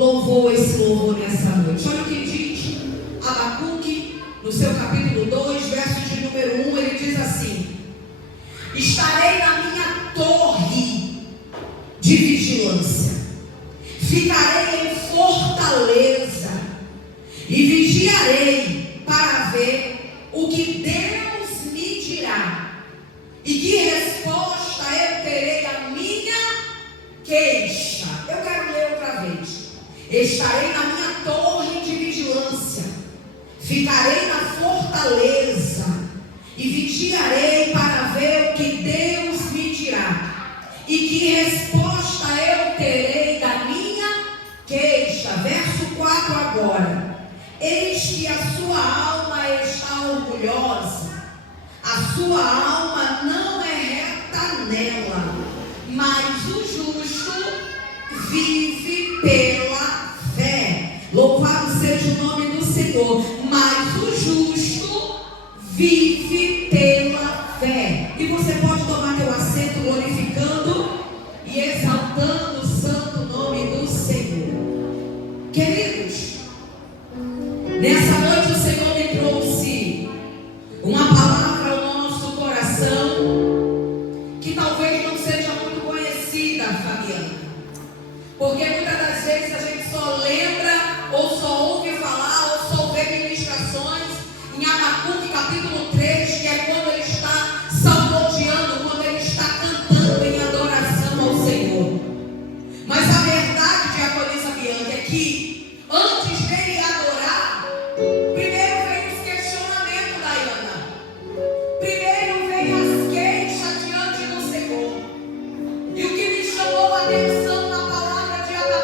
louvou esse louvor nessa noite. Olha o que diz Abacuque, no seu capítulo 2, verso de número 1, ele diz assim: estarei na minha torre de vigilância, ficarei em fortaleza e vigiarei para ver o que Deus me dirá e que resposta eu terei à minha queixa. Eu quero ler outra vez. Estarei na minha torre de vigilância, ficarei na fortaleza e vigiarei para ver o que Deus me dirá e que resposta eu terei da minha queixa. Verso 4 agora. Eis que a sua alma está orgulhosa, a sua alma não é reta nela, mas o justo vive pela fé. Louvado seja o nome do Senhor. Mas o justo vive pela fé. E você pode tomar teu assento glorificando e exaltando o santo nome do Senhor. Queridos, nessa noite o Senhor me trouxe uma palavra ao nosso coração que talvez não seja muito conhecida, Fabiana, porque muitas das vezes a gente só lembra ou só ouve falar ou só vê ministrações em Abacuque capítulo 3, que é quando ele está salmodiando, quando ele está cantando em adoração ao Senhor. Mas a verdade, diaconisa Bianca, é que antes dele adorar, primeiro vem os questionamentos da Ana, primeiro vem as queixas diante do Senhor. E o que me chamou a atenção na palavra de Abacuque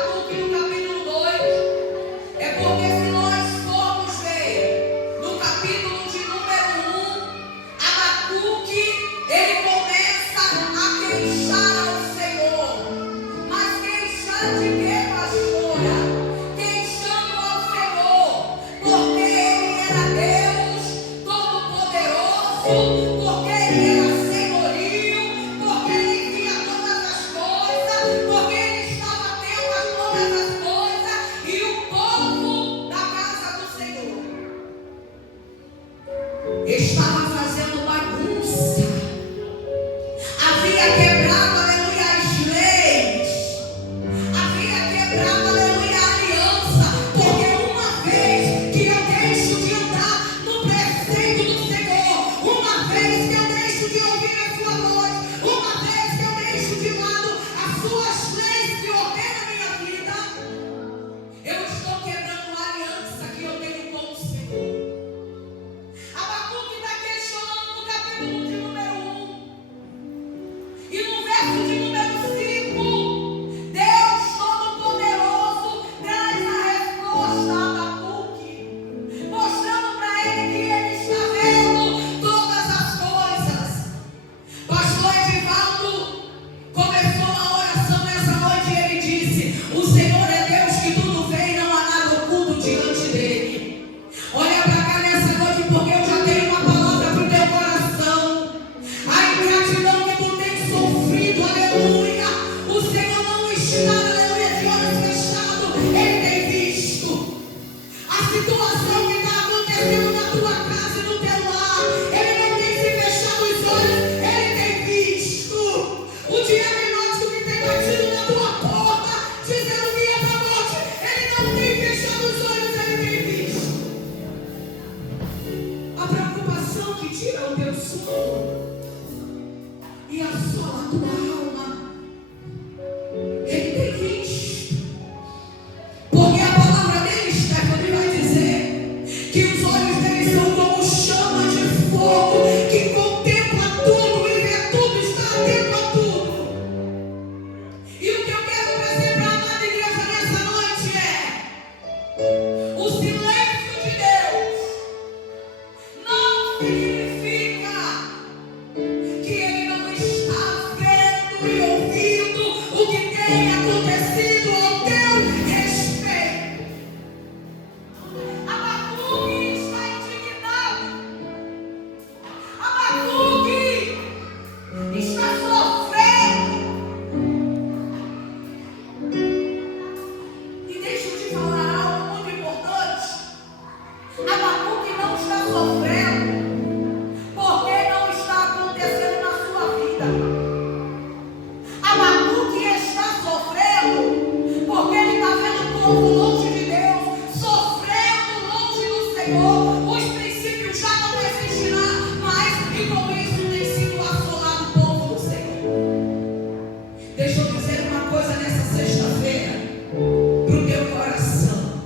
Deixa eu dizer uma coisa nessa sexta-feira para o teu coração.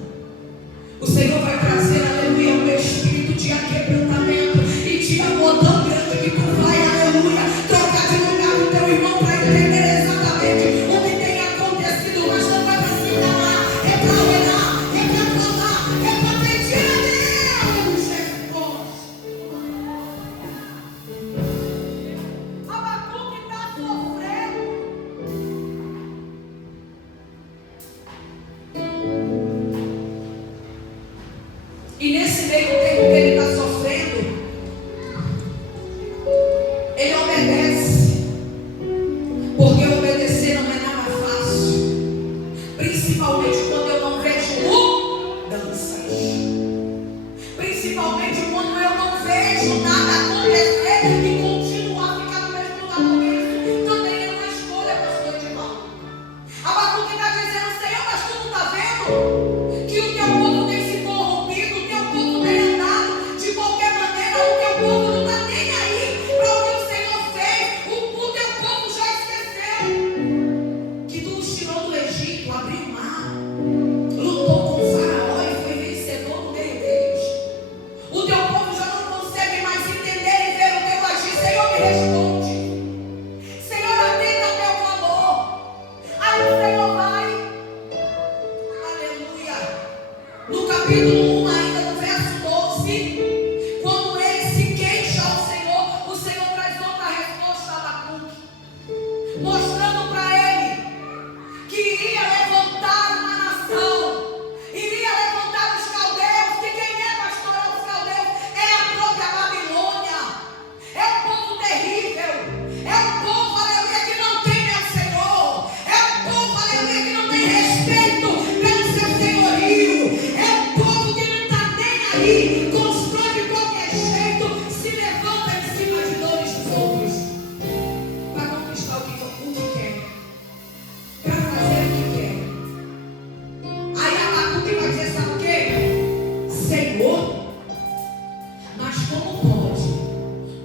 O Senhor vai trazer, aleluia, um espírito de aquebrantamento e de amor tão grande que tu vai, aleluia, trocar de lugar com teu irmão para entender exatamente o que tem acontecido. Mas não vai para se calar, é para orar, é para clamar, é para pedir a Deus resposta. Abacuque está sofrendo. E nesse meio tempo que ele está sofrendo, ele obedece. Porque obedecer não é nada fácil. Principalmente quando eu não vejo mudanças. Principalmente quando eu não vejo nada acontecer e continuar a ficar no mesmo lugar. Porque isso também é uma escolha, pastor Edivaldo. Abacuque está dizendo: Senhor, mas tu não está vendo que o teu povo tem se corrompido, o teu povo tem andado de qualquer maneira, o teu povo não está nem aí para o que o Senhor fez, o teu povo já esqueceu que tu os tirou do Egito, abriu o mar, lutou com o Faraó e foi vencedor no meio deles. O teu povo já não consegue mais entender e ver o teu agir. Senhor, me responde. Senhor, atenda ao meu clamor. Aí o Senhor vai, aleluia, no capítulo 1, ainda no verso 12, quando ele se queixa ao Senhor, o Senhor traz outra resposta a Abacuque, mostrando para ele que iria levantar uma nação, iria levantar os caldeus. Que quem é pastor aos caldeus é a própria Babilônia, é um povo terrível, é um povo, aleluia, que não teme ao Senhor, é um povo, aleluia, que não tem respeito pelo seu senhorio, é um povo que não está nem aí, constrói de qualquer jeito, se levanta em cima de dores dos outros, para conquistar o que quer, para fazer o que quer. Aí Abacuque vai dizer: sabe o quê? Senhor, mas como pode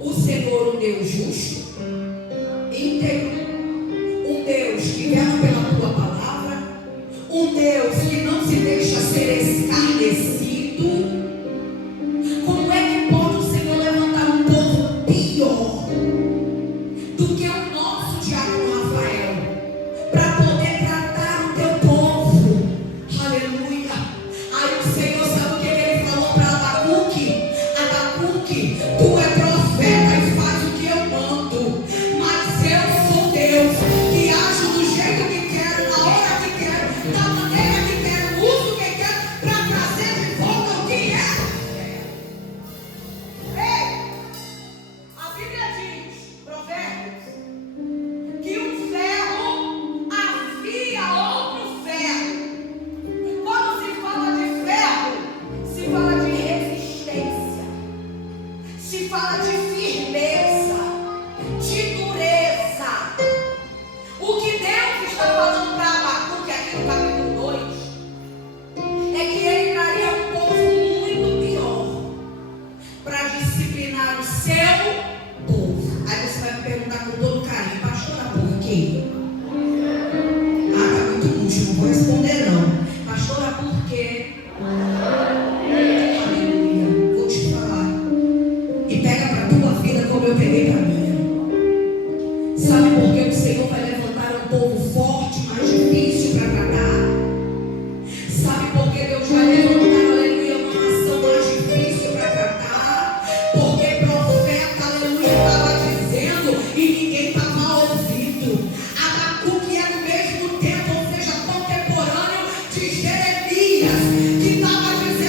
o Senhor, um Deus justo, íntegro, um Deus que vela pela tua palavra, um Deus que não se deixa ser escarnecido, como é que pode o Senhor levantar um povo pior do que o nosso diácono Rafael, para poder tratar o teu povo? Aleluia. Aí o Senhor, sabe o que ele falou para Abacuque? Abacuque, tu é profeta e faz o que eu mando, mas eu sou Deus que ajo do jeito que quero, na hora que quero, da maneira que quero, uso o que quero para trazer de volta o que é. Ei, a Bíblia diz, Provérbios, que um ferro afia outro ferro. Quando se fala de ferro, se fala de resistência, se fala de firmeza, de dureza. O que Deus está falando para Abacuque aqui no capítulo 2 é que ele traria um povo muito pior para disciplinar o seu povo. Aí você vai me perguntar com todo carinho: pastora, por quê? Ah, tá muito murcho, não vou responder não. Pastora, por quê? Aleluia. Vou te falar. E pega para a tua vida como eu peguei para a minha. Sabe por que o Senhor vai levantar um povo forte, mais difícil para tratar? Sabe por que Deus vai levantar, aleluia, uma nação mais difícil para tratar? Porque profeta, aleluia, estava dizendo e ninguém estava ouvindo. Abacuque é no mesmo tempo, ou seja, contemporâneo de Jeremias, que estava dizendo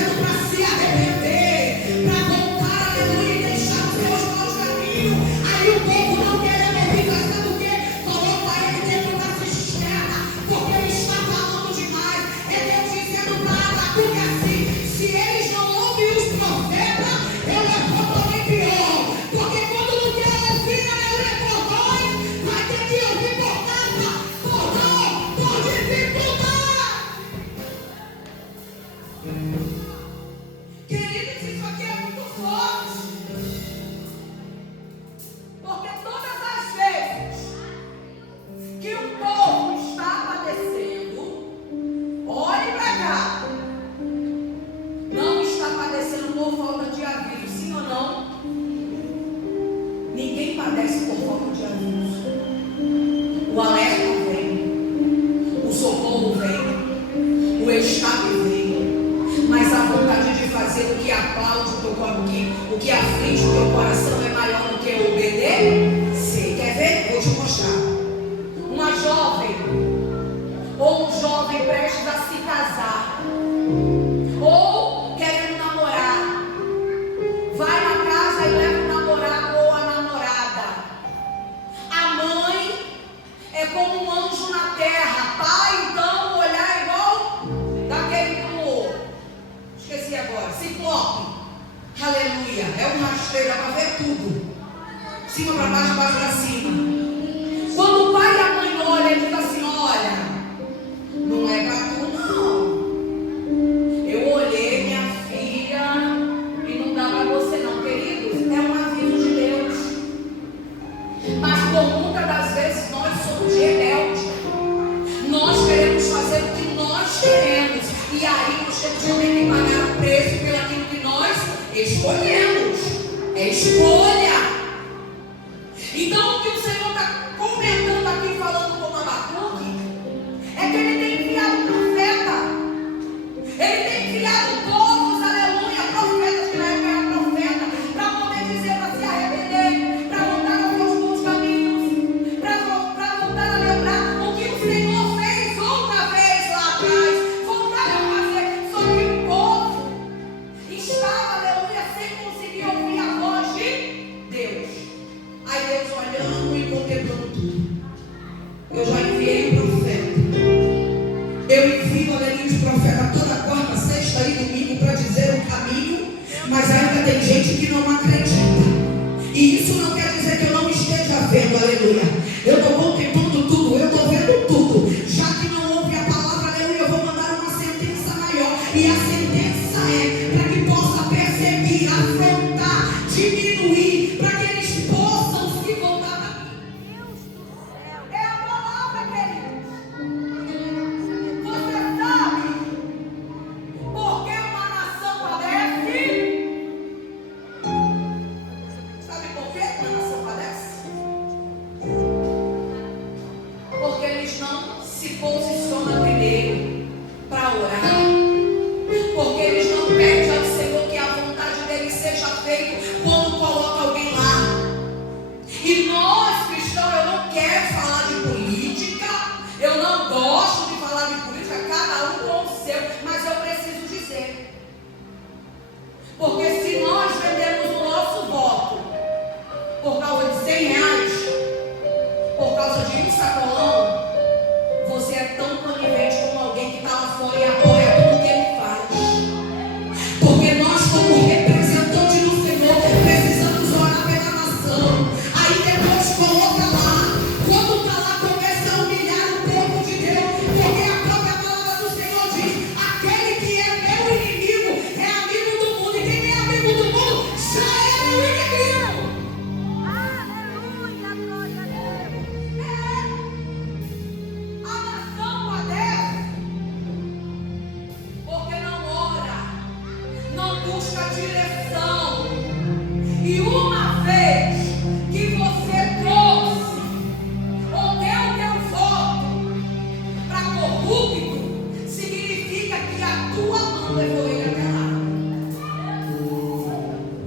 que o povo está padecendo, olhe para cá, não está padecendo por falta de aviso, sim ou não? Ninguém padece por falta de aviso. O alerta vem, o socorro vem, o escape vem, mas a vontade de fazer o que aplaude o teu coração, o que aflige o teu coração é maior do que obedecer. Quer ver? Vou te mostrar. Uma jovem ou um jovem prestes a se casar ou querendo namorar, vai na casa e leva o namorado ou a namorada. A mãe é como um anjo na terra. Pai, então, olhar igual daquele do... esqueci agora, ciclope. Aleluia. É um rasteiro, dá para ver tudo. Cima para baixo, baixo para cima. Quando o pai e a mãe olham, ele diz assim: olha, não é para tu não. Eu olhei minha filha e não dá para você não, queridos. É um aviso de Deus. Mas por muitas das vezes nós somos rebeldes. Nós queremos fazer o que nós queremos. E aí nós temos que pagar o preço pelo aquilo que nós escolhemos. É escolha. Então o que o Senhor está comentando aqui, falando com Abacuque, é que ele tem enviado profeta. Ele tem enviado povos, aleluia, profetas que na época eram profeta, para poder dizer para se arrepender, para voltar aos seus bons caminhos, para voltar a lembrar o que o Senhor fez outra vez lá atrás, voltar a fazer. Só que o povo estava, aleluia, sem conseguir ouvir a voz de Deus. Aí Deus olhando e contemplando tudo. Eu já enviei o profeta. Eu envio, aleluia, os profetas toda quarta, sexta e domingo para dizer o caminho, mas ainda tem gente que não acredita. E isso não quer dizer que eu não esteja vendo, aleluia. Eu estou contemplando tudo, eu estou vendo tudo. Já que não ouve a palavra, aleluia, eu vou mandar uma sentença maior. E a sentença é para que possa perseguir, afrontar, diminuir, para que eles possam se voltar a mim. Deus do céu. É a palavra, queridos. Você sabe por que uma nação padece? Sabe por que uma nação padece? Porque eles não se posicionam primeiro para orar. Porque eles não pedem ao Senhor que a vontade dele seja feita quando coloca alguém lá. E nós, cristãos, eu não quero falar de política, eu não gosto de falar de política, cada um com o seu, mas eu preciso dizer. Porque se nós vendemos o nosso voto por causa de R$100, por causa de um sacolão, você é tão conivente como alguém que está lá fora e apoia tudo que ele faz. Porque nós, como representantes do Senhor, precisamos orar pela nação. Aí depois coloca lá. Quando está lá, começa a humilhar o povo de Deus. Porque a própria palavra do Senhor diz: aquele que é meu inimigo é amigo do mundo. E quem é amigo do mundo já é meu inimigo. Aleluia, glória a Deus. A nação padece porque não ora, não busca direção. E uma vez que você trouxe ou deu teu voto para corrupto, significa que a tua mão levou ele até lá.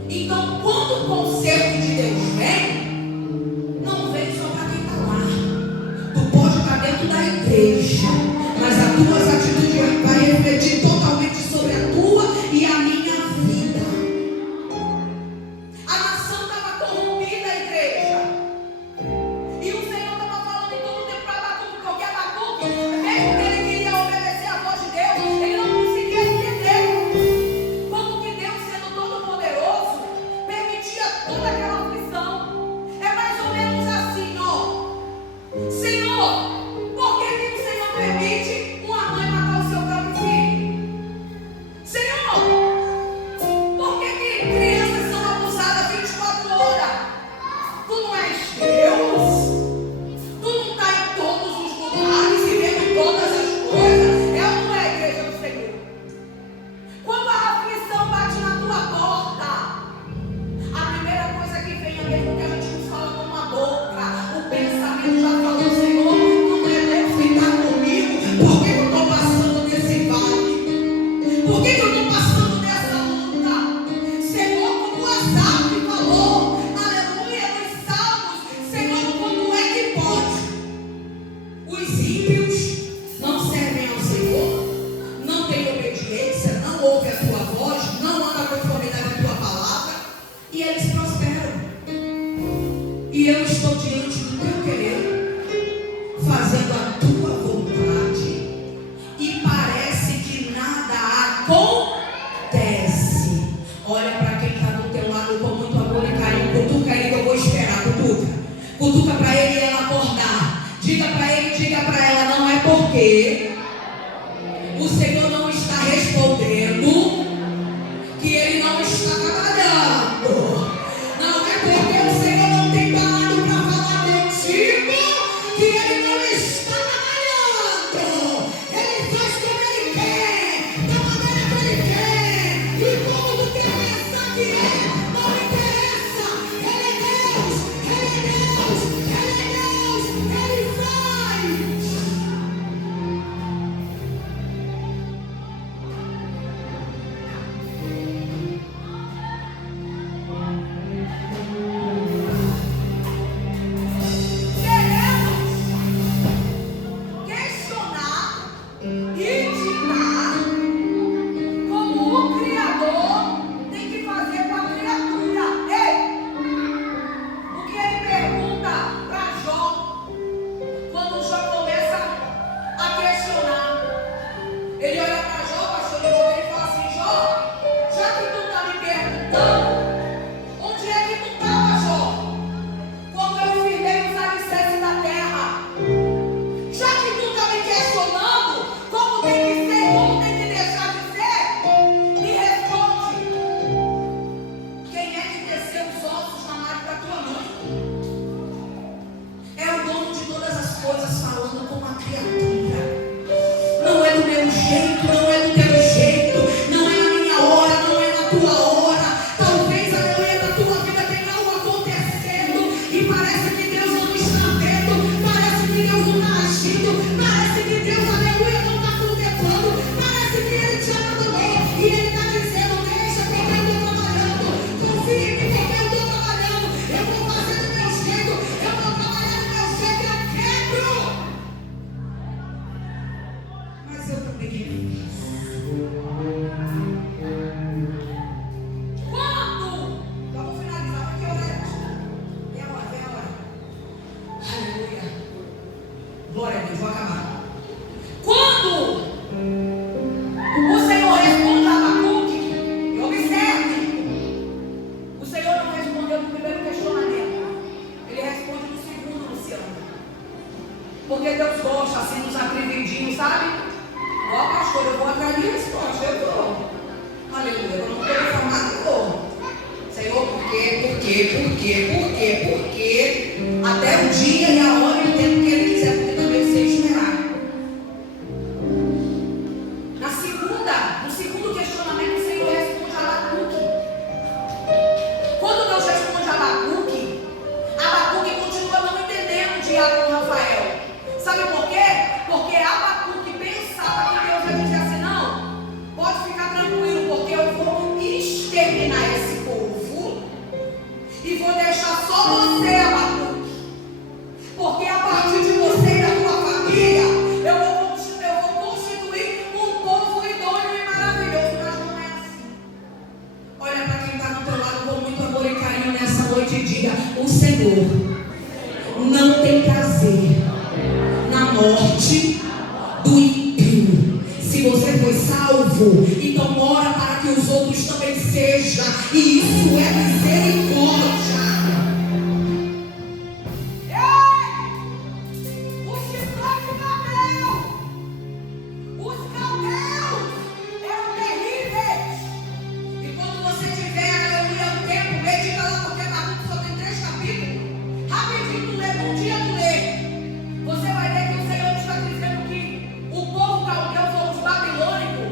Então, quando o conselho de Deus vem, não vem só para quem está lá. Tu pode estar dentro da igreja, mas as tuas atitudes vai refletir totalmente sobre a tua e a minha vida. A nação estava corrompida, a igreja. E o Senhor estava falando em todo o tempo para Abacuque, porque Abacuque, mesmo que ele queria obedecer a voz de Deus, ele não conseguia entender como que Deus, sendo todo poderoso, permitia toda aquela aflição. É mais ou menos assim, ó. Senhor, por que o Senhor permite? fazendo a tua vontade, e parece que nada acontece. Olha para quem está do teu lado com muito amor e carinho. Cutuca ele que eu vou esperar. Cutuca para ele e ela acordar. Diga para ele, diga para ela, não é porque o Senhor não está respondendo que ele não está trabalhando. Não é porque o Senhor não tem parado para falar contigo que ele não está trabalhando. Ele faz como ele quer, da maneira que ele quer, e como tu quer pensar que é, não interessa. Ele é Deus, ele é Deus, ele é Deus, ele faz. Porque Deus gosta assim dos atrevidinhos, sabe? Ó, pastor, eu vou atrás de resposta, eu vou. Aleluia, eu não estou informado, eu vou. Senhor, por quê? Até o dia e a hora e o tempo que Ele quiser, porque também eu sei esperar. No segundo questionamento, o Senhor responde a Abacuque. Quando Deus responde a Abacuque, Abacuque continua não entendendo o diálogo com Rafael. Sabe por quê? Porque Abacuque pensava que Deus ia dizer assim: não, pode ficar tranquilo, porque eu vou exterminar esse povo e vou deixar só você, Abacuque. Porque a partir de você e da tua família, eu vou constituir um povo idôneo e maravilhoso. Mas não é assim. Olha para quem está do teu lado com muito amor e carinho nessa noite e diga: o Senhor não tem prazer na morte do ímpio. Se você foi salvo, então ora para que os outros também sejam. E isso é misericórdia. Os chifres de Babel, os caldeus eram terríveis. E quando você tiver, aleluia, um tempo, medita lá, porque Abacuque só tem 3 capítulos. Rapidinho, tu lê, um dia tu lê. Você vai ver que o Senhor está dizendo que o povo caldeu ou os babilônicos,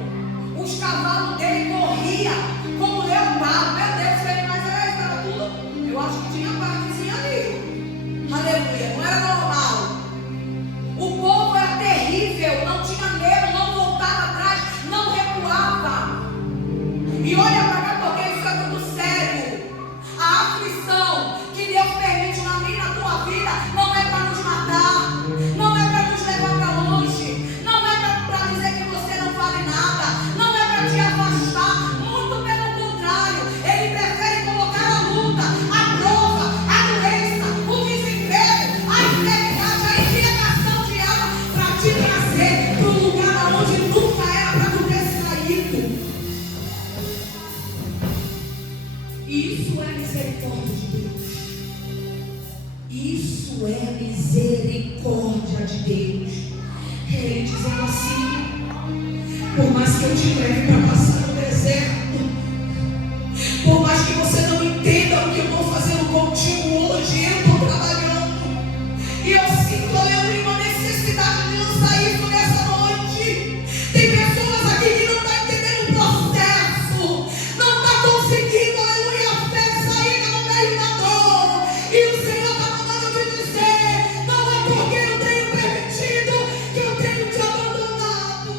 os cavalos dele corriam como leopardo. Meu Deus, os animais eram tudo. Eu acho que tinha partezinha ali. Aleluia, não era normal. O povo era terrível, não tinha medo, não voltava atrás, não recuava. E olha para cá, porque isso é tudo sério. A aflição que Deus permite na minha e na tua vida não é para nos matar, não é para nos levar para longe, não é para dizer que você não vale nada, não é para te afastar, muito pelo contrário. Ele prefere colocar a luta, a prova, a doença, o desemprego, a enfermidade, a inquietação de Por mais que eu te leve para passar no deserto, por mais que você não entenda o que eu estou fazendo contigo hoje, eu estou trabalhando. E eu sinto, aleluia, uma necessidade de lançar isso nessa noite. Tem pessoas aqui que não estão entendendo o processo, não estão conseguindo, aleluia, a fé sair no meio da dor. E o Senhor está mandando te dizer: não é porque eu tenho permitido que eu tenho te abandonado.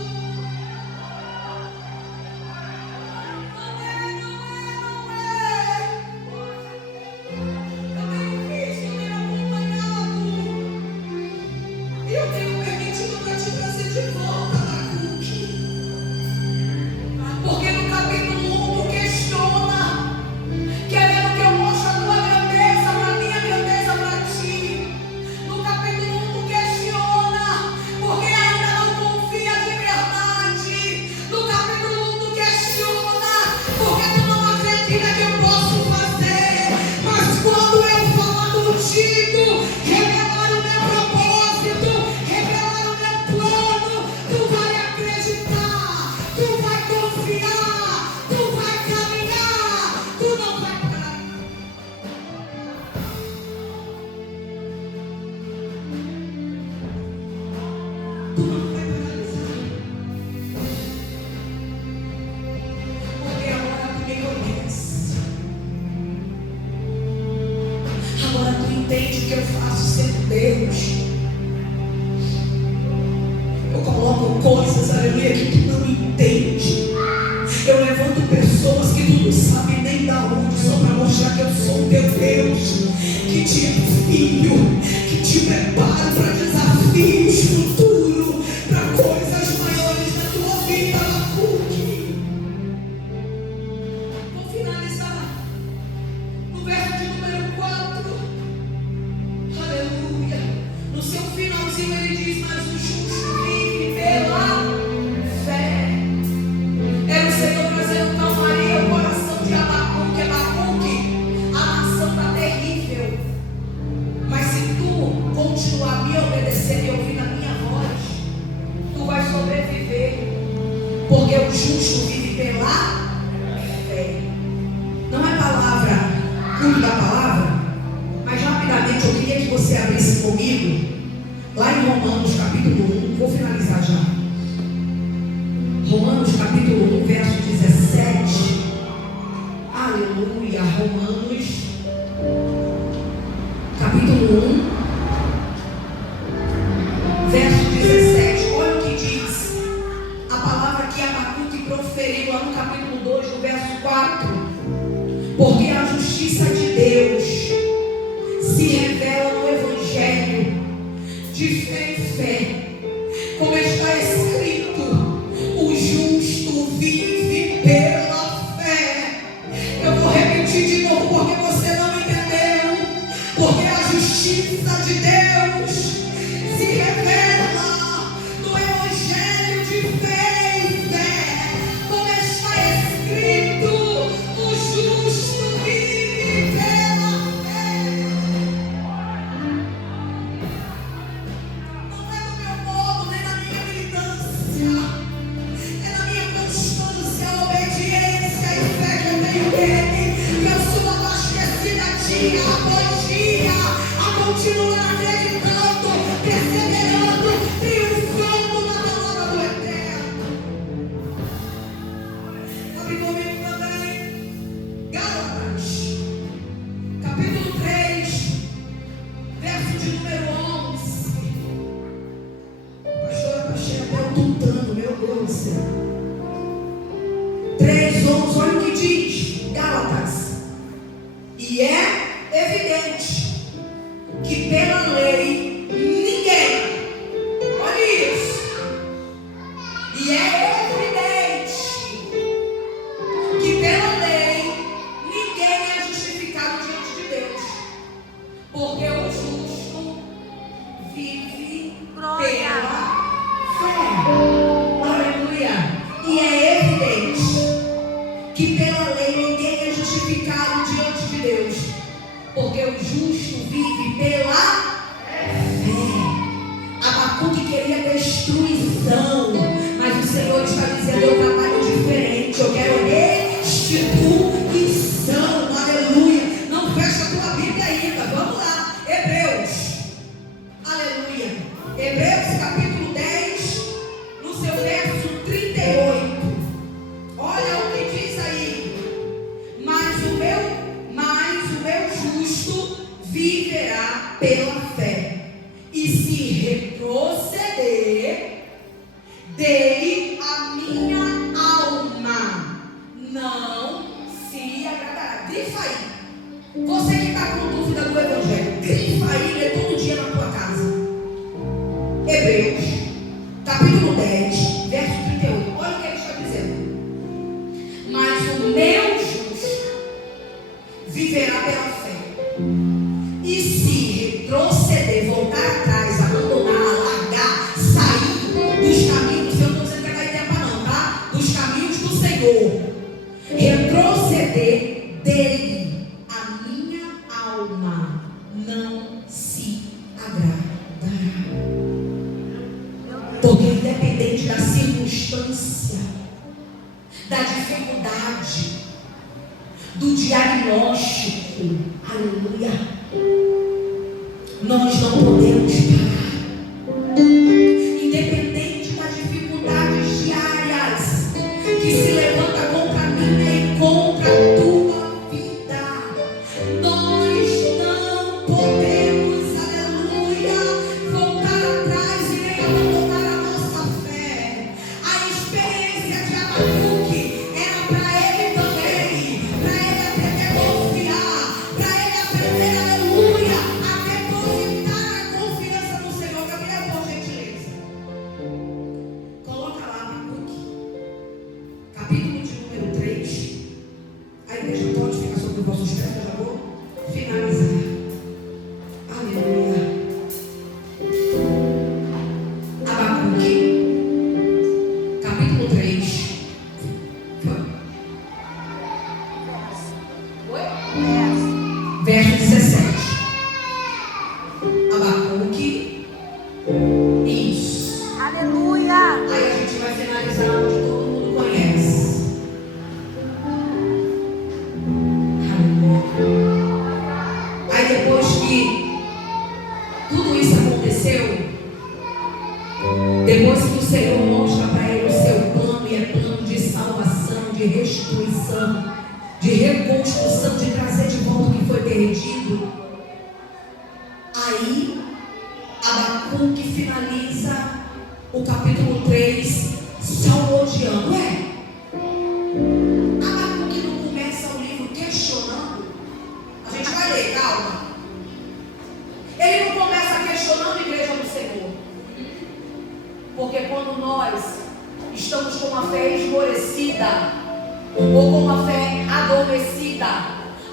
Não é. Eu tenho visto, eu tenho acompanhado. E eu tenho permitido para te trazer de volta, Habacuque. Porque no capítulo 1 tu questiona, querendo que eu mostre a tua grandeza, a minha grandeza para ti. No capítulo 1 tu questiona, porque ainda não confia de verdade. No capítulo 1 tu questiona, porque tu não acredita que eu posso fazer. Mas quando eu falar contigo, revelar o meu propósito, revelar o meu plano, tu vai acreditar, tu vai confiar, tu vai caminhar, tu não vai parar. Tu não vai paralisar. Porque agora tu me conhece. Agora tu entende o que eu faço sendo Deus. Eu coloco coisas, aleluia, que tu não entende. Eu levanto pessoas que tu não sabe nem da onde, só para mostrar que eu sou o teu Deus, que te filho, que te preparo para desafios futuros, para coisas maiores na tua vida, Habacuque. Vou finalizar no verso de número 4. Aleluia. No seu finalzinho ele diz: mas o justo vive pela fé. Era o Senhor trazendo calmaria ao coração de Habacuque. Habacuque, a nação está terrível. Mas se tu continuar me obedecendo e ouvindo a minha voz, tu vai sobreviver. Porque o justo vive pela fé. Não é palavra, culto da palavra, mas rapidamente eu queria que você abrisse comigo lá em Romanos capítulo 1, vou finalizar já. Romanos capítulo 1, verso 17. Aleluia. Romanos capítulo 1, verso 17. Olha o que diz a palavra que Habacuque proferiu lá no capítulo 2, no verso 4. Porque a justiça de Deus se revela no Evangelho de fé em fé, como está escrito: o justo vive pela fé. Eu vou repetir de novo porque você não entendeu. Porque a justiça de Deus se revela no Evangelho de fé em fé, como está escrito: o justo vive pela fé. Não é do meu modo, nem da minha militância, é da minha constância, obediência e fé que eu tenho nele, que eu sou abastecida dia após dia, a continuar acreditando, perseverando, triunfando na palavra do Eterno. Abre comigo também Gálatas capítulo 3, verso de número 11. Pastora Pacheco, eu tutando, meu Deus do céu. 3:11, olha o que diz Gálatas. E é evidente que pela lei ninguém, olha isso, e é evidente que pela lei ninguém é justificado diante de Deus, porque o justo vive pela fé. Aleluia. E é evidente que pela lei ninguém é justificado diante de Deus, porque o justo vive pela fé. Habacuque queria destruição, mas o Senhor está dizendo: dele a minha alma não se agradará. Grifa aí. Você que está com dúvida do Evangelho, grifa aí, lê todo dia na tua casa. Hebreus, capítulo 10, verso 38. Olha o que ele está dizendo. Mas o meu justo viverá pela fé. E se retroceder, voltar atrás, abandonar, largar, sair dos caminhos, eu não estou dizendo que é da ideia não, tá? Dos caminhos do Senhor, retroceder dele, a minha alma não se agradará. Porque independente da circunstância, da dificuldade, do diagnóstico, aleluia, nós não podemos parar. Independente das dificuldades diárias que se levanta contra a minha e contra a tua vida, nós não podemos, aleluia, voltar atrás e nem abandonar a nossa fé. A experiência de Abacuque era para ele também, para ele aprender a confiar, para ele aprender, aleluia, a depositar a confiança no Senhor. Gabriel, por gentileza, coloca lá Abacuque, capítulo de número 3. A igreja pode ficar sobre os vossos pés, eu já vou finalizar. Aleluia. Abacuque, capítulo 3. Verso 17. Abacuque. Isso. Aleluia. Aí a gente vai finalizar onde todo mundo conhece. Aleluia. Aí depois que tudo isso aconteceu, depois que o Senhor mostra para ele o seu plano, e é plano de salvação, de restituição, de reconstrução, de trazer de volta o que foi perdido, aí Abacuque finaliza o capítulo 3 salmodiando. Abacuque não começa o livro questionando. A gente vai ler, calma. Ele não começa questionando a igreja do Senhor. Porque quando nós estamos com uma fé esmorecida, ou com uma fé adormecida,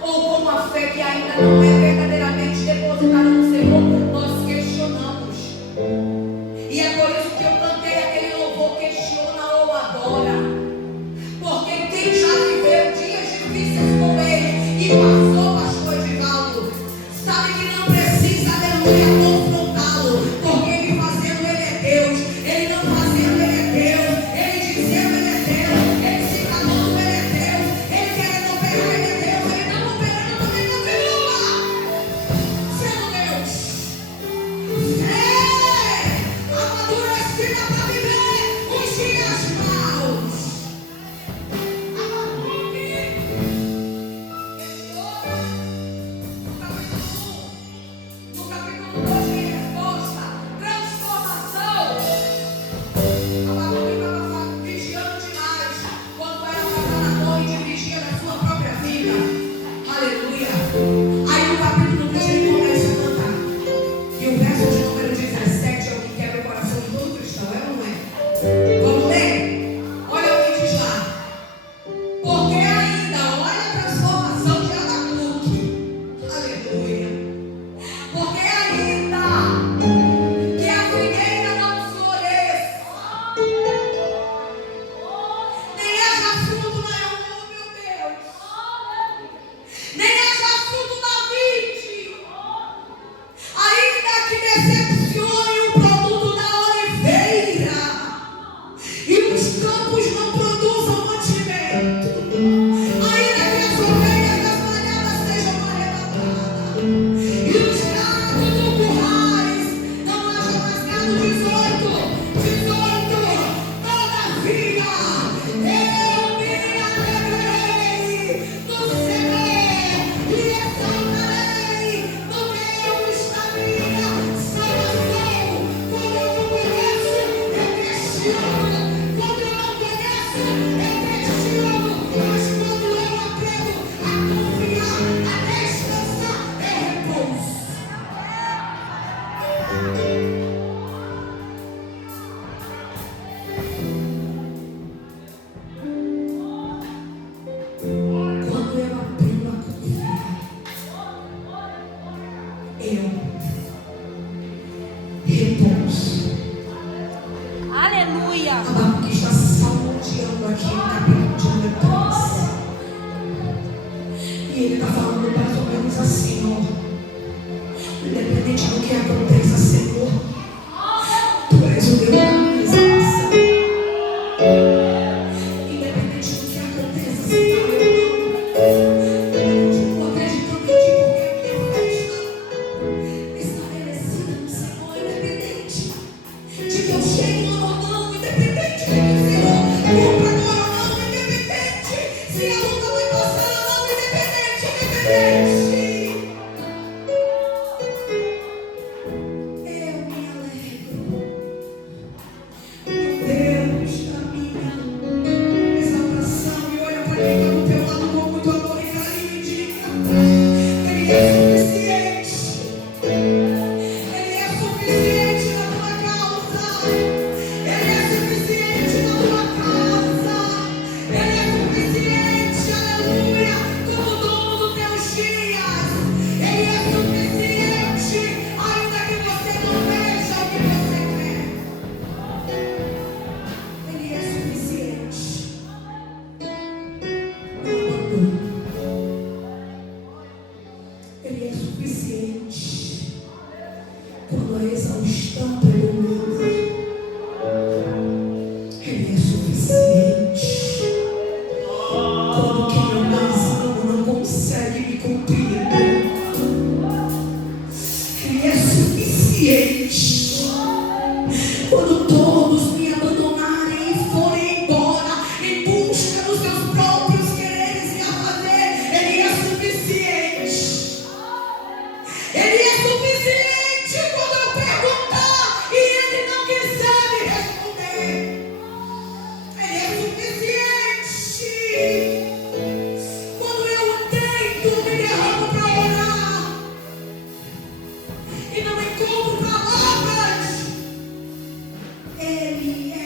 ou com uma fé que ainda não é verdadeiramente depositada no Senhor, nós questionamos. E é por isso que eu cantei aquele louvor: questiona ou adora. Porque quem já viveu dias difíceis com ele e passou, pastor Edivaldo, sabe que não precisa, aleluia, confrontá-lo. Porque ele fazendo, ele é Deus. Ele não fazendo, ele é Deus. Ele dizendo, ele é Deus. Ele se calando, ele é Deus. Ele querendo operar, ele é Deus. Ele não operando, também continua sendo Deus. Amadurecida para viver os dias maus. No capítulo 2 tem resposta, transformação. Abacuque estava vigiando demais quando era passar a noite, vigia da sua própria vida. Aleluia. Aí no capítulo 3 ele começa a cantar. E o verso de número 17 é o que quebra o coração de todo cristão, é ou não é? Vamos ler? Olha o que diz lá. Porque ainda, olha a transformação de Abacuque. Aleluia. Porque ainda que a figueira não floresça, nem haja fruto na meu Deus, nem haja fruto na vide, ainda que decepcione o produto da oliveira e os campos não produzam mantimento, ainda que as ovelhas das malhadas sejam arrebatadas e os gados do currais não haja mais gado. 18, todavia eu me alegrei no Senhor e exaltarei no Deus da minha salvação. Quando eu não conheço, eu questiono. Abacuque está salmodiando aqui no capítulo de número 3. E ele está falando mais ou menos assim, ó. Independente do que aconteça, Senhor, Tu és o Deus da minha salvação. Independente do que aconteça, se está ou não, eu continuo acreditando em Ti, porque a minha fé está estabelecida no Senhor, independente de que eu chegue lá ou não, independente de que o Senhor cumpra agora ou não, independente se a luta vai passar ou não, independente. Eu me alegro, meu Deus, da minha exaltação, e olha para quem está do teu lado com muito amor e carinho e diga: Ele é suficiente. Ele é suficiente na tua causa. Ele é suficiente na tua causa. Ele é suficiente, aleluia, como dono dos teus dias. Ele é suficiente, ainda que você não veja o que você quer. Ele é suficiente. Não abandono. Ele é suficiente. Quando a exaustão predomina, Ele é suficiente. Quando quem eu mais amo não consegue me compreender, Ele é suficiente. Quando todos me abandonarem e forem embora em busca dos seus próprios quereres e afazeres, Ele é suficiente. Ele é suficiente quando eu perguntar e Ele não quiser me responder. Ele é suficiente quando eu deito, me derramo para orar e não encontro palavras. Ele é